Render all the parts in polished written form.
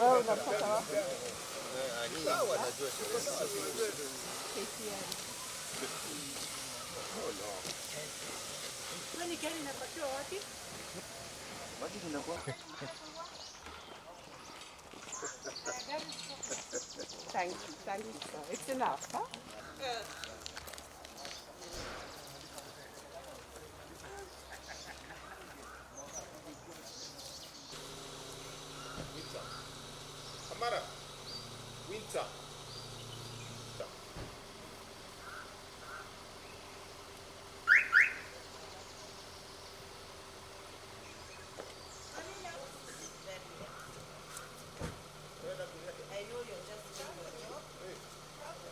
Wewe unapata wapi? Sawa, najua sherehe. Kwani gari inapakiwa wapi? Maji zinakuwa. Thank you, sir. It's enough, huh? Winter. Amara. Winter. I know you're just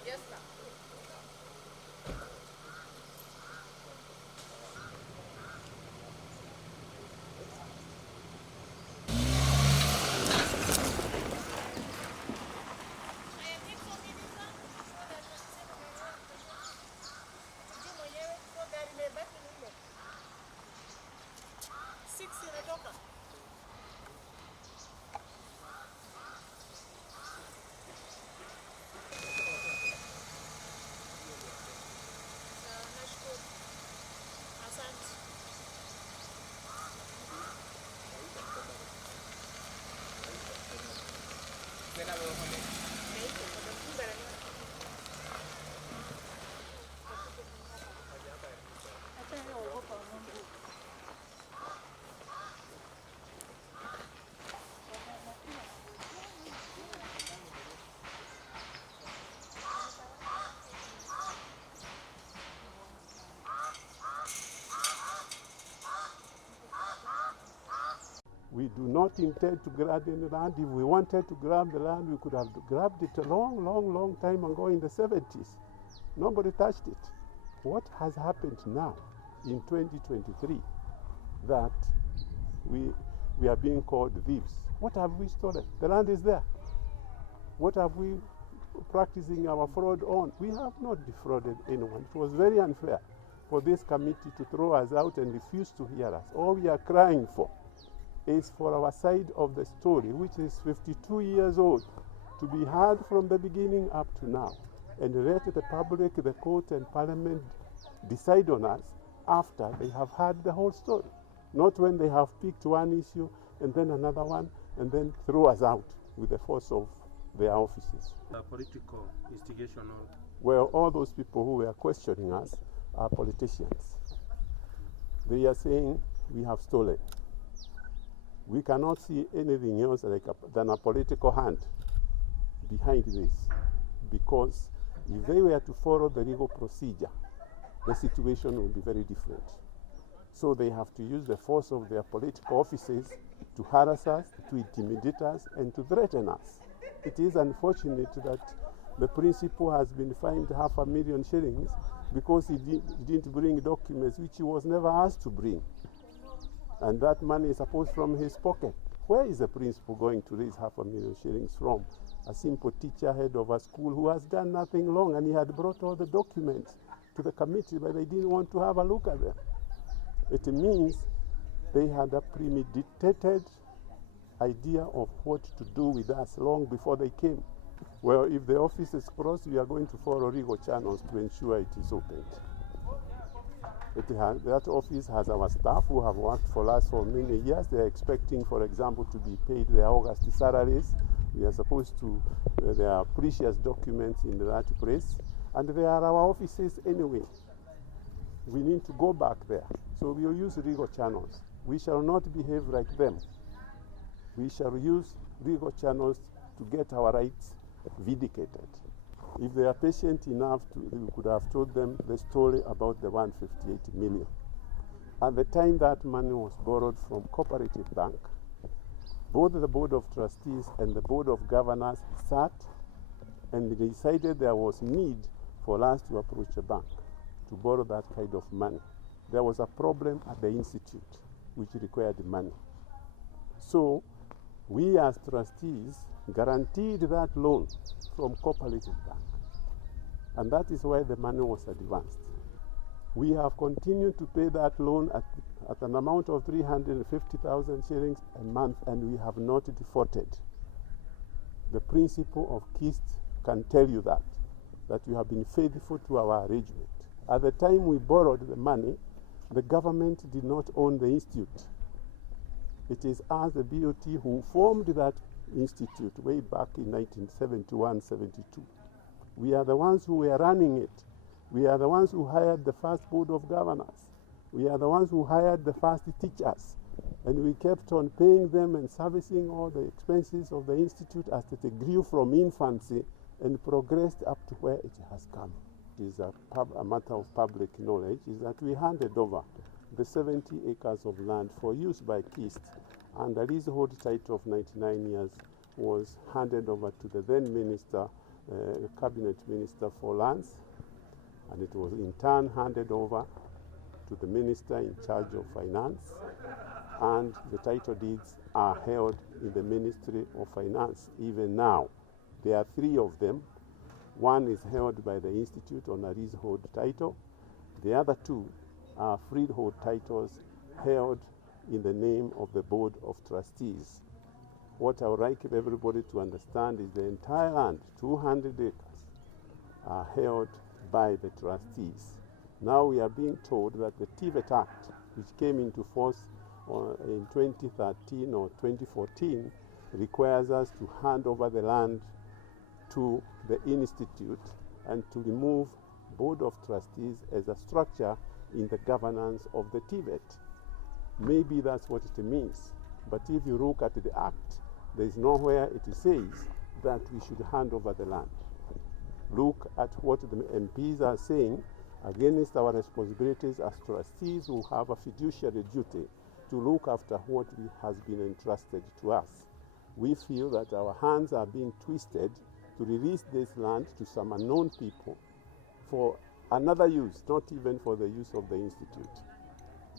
yes, sir. We do not intend to grab any land. If we wanted to grab the land, we could have grabbed it a long time ago in the 70s. Nobody touched it. What has happened now in 2023 that we are being called thieves? What have we stolen? The land is there. What have we practicing our fraud on? We have not defrauded anyone. It was very unfair for this committee to throw us out and refuse to hear us. All we are crying for is for our side of the story, which is 52 years old, to be heard from the beginning up to now, and let the public, the court and parliament decide on us after they have heard the whole story, not when they have picked one issue and then another one and then throw us out with the force of their offices. Political instigation. Well, all those people who were questioning us are politicians. They are saying we have stolen. We cannot see anything else than a political hand behind this, because if they were to follow the legal procedure, the situation would be very different. So they have to use the force of their political offices to harass us, to intimidate us, and to threaten us. It is unfortunate that the principal has been fined $500,000 shillings because he didn't bring documents which he was never asked to bring. And that money is supposed from his pocket. Where is the principal going to raise $500,000 shillings from? A simple teacher, head of a school, who has done nothing wrong, and he had brought all the documents to the committee, but they didn't want to have a look at them. It means they had a premeditated idea of what to do with us long before they came. Well, if the office is closed, we are going to follow legal channels to ensure it is opened. That office has our staff who have worked for us for many years. They are expecting, for example, to be paid their August salaries. We are supposed to, there are precious documents in that place, and they are our offices anyway. We need to go back there. So we will use legal channels. We shall not behave like them. We shall use legal channels to get our rights vindicated. If they are patient enough, we could have told them the story about the 158 million. At the time that money was borrowed from Cooperative Bank, both the Board of Trustees and the Board of Governors sat and decided there was need for us to approach a bank to borrow that kind of money. There was a problem at the institute which required money. So we as trustees guaranteed that loan from Cooperative Bank. And that is why the money was advanced. We have continued to pay that loan at an amount of 350,000 shillings a month, and we have not defaulted. The principal of Kist can tell you that we have been faithful to our arrangement. At the time we borrowed the money, the government did not own the institute. It is us, the BOT, who formed that institute way back in 1971-72. We are the ones who were running it. We are the ones who hired the first board of governors. We are the ones who hired the first teachers. And we kept on paying them and servicing all the expenses of the institute as it grew from infancy and progressed up to where it has come. It is a matter of public knowledge is that we handed over the 70 acres of land for use by Kist, and the leasehold title of 99 years was handed over to the then minister, cabinet minister for lands, and it was in turn handed over to the minister in charge of finance, and the title deeds are held in the Ministry of Finance even now. There are 3 of them. One is held by the Institute on a leasehold title. The other 2 are freehold titles held in the name of the Board of Trustees. What I would like everybody to understand is the entire land, 200 acres, are held by the trustees. Now we are being told that the TVET Act, which came into force in 2013 or 2014, requires us to hand over the land to the institute and to remove Board of Trustees as a structure in the governance of the TVET. Maybe that's what it means, but if you look at the Act, there is nowhere it says that we should hand over the land. Look at what the MPs are saying against our responsibilities as trustees who have a fiduciary duty to look after what has been entrusted to us. We feel that our hands are being twisted to release this land to some unknown people for another use, not even for the use of the institute.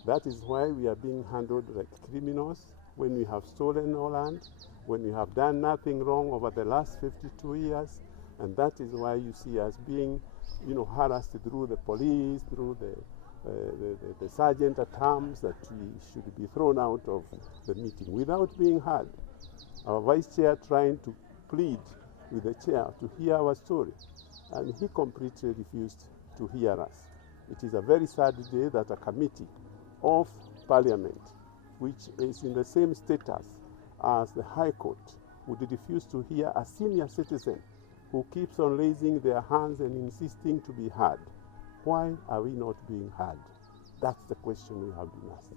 That is why we are being handled like criminals when we have stolen our land, when we have done nothing wrong over the last 52 years, and that is why you see us being, harassed through the police, through the sergeant at arms, that we should be thrown out of the meeting without being heard. Our vice chair trying to plead with the chair to hear our story, and he completely refused to hear us. It is a very sad day that a committee of Parliament, which is in the same status as the High Court, would refuse to hear a senior citizen who keeps on raising their hands and insisting to be heard. Why are we not being heard? That's the question we have been asked.